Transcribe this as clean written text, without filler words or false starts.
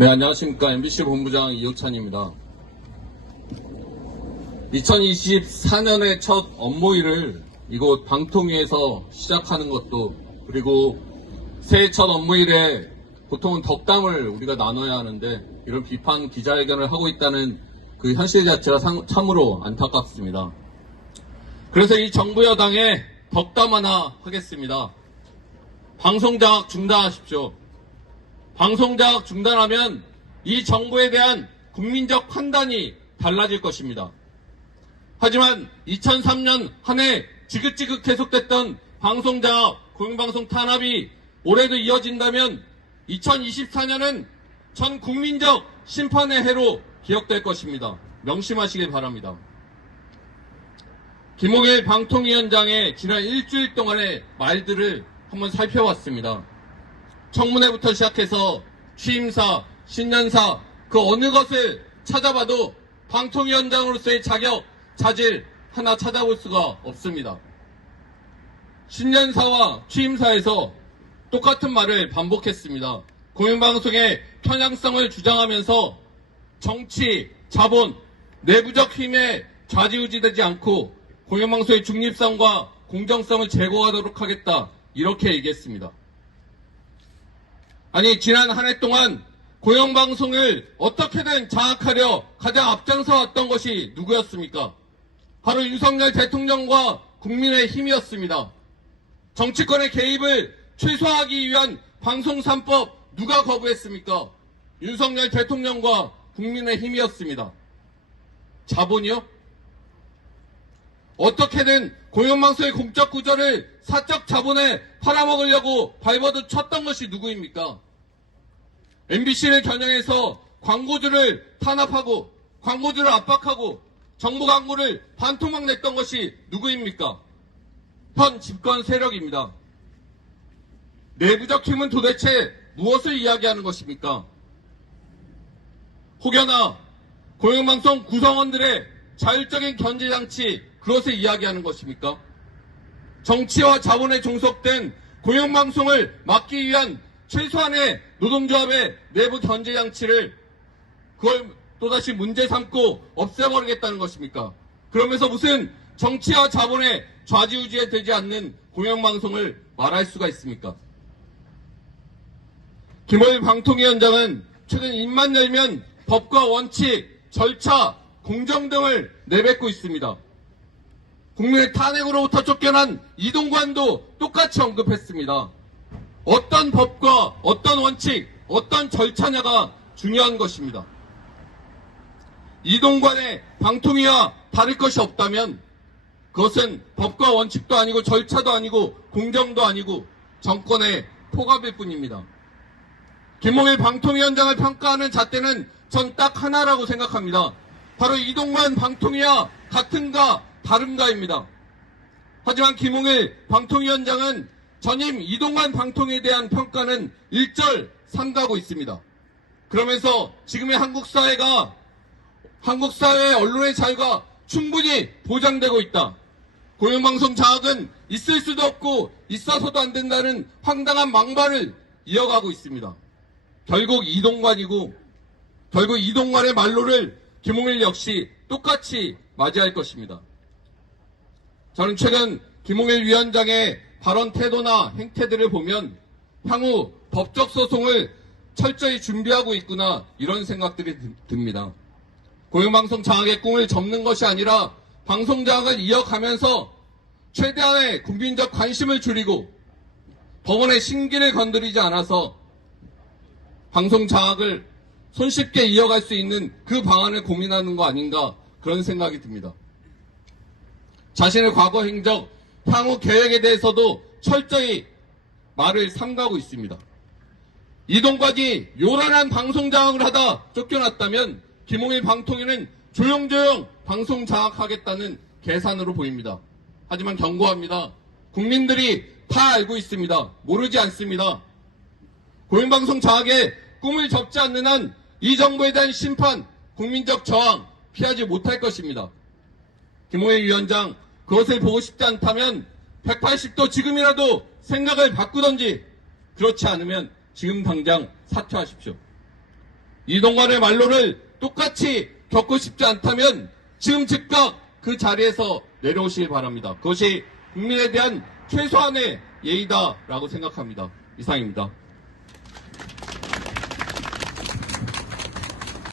네, 안녕하십니까. MBC 본부장 이호찬입니다. 2024년의 첫 업무일을 이곳 방통위에서 시작하는 것도, 그리고 새해 첫 업무일에 보통은 덕담을 우리가 나눠야 하는데 이런 비판 기자회견을 하고 있다는 그 현실 자체가 참으로 안타깝습니다. 그래서 이 정부 여당에 덕담 하나 하겠습니다. 방송장악 중단하십시오. 방송장악 중단하면 이 정부에 대한 국민적 판단이 달라질 것입니다. 하지만 2003년 한 해 지긋지긋 계속됐던 방송장악, 공영방송 탄압이 올해도 이어진다면 2024년은 전 국민적 심판의 해로 기억될 것입니다. 명심하시길 바랍니다. 김홍일 방통위원장의 지난 일주일 동안의 말들을 한번 살펴봤습니다. 청문회부터 시작해서 취임사, 신년사, 그 어느 것을 찾아봐도 방통위원장으로서의 자격, 자질 하나 찾아볼 수가 없습니다. 신년사와 취임사에서 똑같은 말을 반복했습니다. 공영방송의 편향성을 주장하면서 정치, 자본, 내부적 힘에 좌지우지되지 않고 공영방송의 중립성과 공정성을 제고하도록 하겠다, 이렇게 얘기했습니다. 아니, 지난 한 해 동안 공영방송을 어떻게든 장악하려 가장 앞장서 왔던 것이 누구였습니까? 바로 윤석열 대통령과 국민의 힘이었습니다. 정치권의 개입을 최소화하기 위한 방송 3법 누가 거부했습니까? 윤석열 대통령과 국민의 힘이었습니다. 자본이요? 어떻게든 공영방송의 공적 구조를 사적 자본에 팔아먹으려고 발버둥 쳤던 것이 누구입니까? MBC를 겨냥해서 광고주를 탄압하고 광고주를 압박하고 정부 광고를 반토막 냈던 것이 누구입니까? 현 집권 세력입니다. 내부적 힘은 도대체 무엇을 이야기하는 것입니까? 혹여나 공영방송 구성원들의 자율적인 견제장치, 그것을 이야기하는 것입니까? 정치와 자본에 종속된 공영방송을 막기 위한 최소한의 노동조합의 내부 견제장치를 그걸 또다시 문제 삼고 없애버리겠다는 것입니까? 그러면서 무슨 정치와 자본에 좌지우지에 되지 않는 공영방송을 말할 수가 있습니까? 김홍일 방통위원장은 최근 입만 열면 법과 원칙, 절차, 공정 등을 내뱉고 있습니다. 국민의 탄핵으로부터 쫓겨난 이동관도 똑같이 언급했습니다. 어떤 법과 어떤 원칙, 어떤 절차냐가 중요한 것입니다. 이동관의 방통위와 다를 것이 없다면 그것은 법과 원칙도 아니고 절차도 아니고 공정도 아니고 정권의 포갑일 뿐입니다. 김홍일 방통위원장을 평가하는 잣대는 전 딱 하나라고 생각합니다. 바로 이동관 방통위와 같은가 다른가입니다. 하지만 김홍일 방통위원장은 전임 이동관 방통위에 대한 평가는 일절 삼가고 있습니다. 그러면서 지금의 한국 사회의 언론의 자유가 충분히 보장되고 있다. 공영방송 장악은 있을 수도 없고 있어서도 안 된다는 황당한 망발을 이어가고 있습니다. 결국 이동관의 말로를 김홍일 역시 똑같이 맞이할 것입니다. 저는 최근 김홍일 위원장의 발언 태도나 행태들을 보면 향후 법적 소송을 철저히 준비하고 있구나, 이런 생각들이 듭니다. 공영방송 장악의 꿈을 접는 것이 아니라 방송 장악을 이어가면서 최대한의 국민적 관심을 줄이고 법원의 신기를 건드리지 않아서 방송 장악을 손쉽게 이어갈 수 있는 그 방안을 고민하는 거 아닌가, 그런 생각이 듭니다. 자신의 과거 행적, 향후 계획에 대해서도 철저히 말을 삼가고 있습니다. 이동관이 요란한 방송 장악을 하다 쫓겨났다면 김홍일 방통위는 조용조용 방송 장악하겠다는 계산으로 보입니다. 하지만 경고합니다. 국민들이 다 알고 있습니다. 모르지 않습니다. 공영방송 장악에 꿈을 접지 않는 한 이 정부에 대한 심판, 국민적 저항 피하지 못할 것입니다. 김홍일 위원장, 그것을 보고 싶지 않다면 180도 지금이라도 생각을 바꾸던지, 그렇지 않으면 지금 당장 사퇴하십시오. 이동관의 말로를 똑같이 겪고 싶지 않다면 지금 즉각 그 자리에서 내려오시길 바랍니다. 그것이 국민에 대한 최소한의 예의다라고 생각합니다. 이상입니다.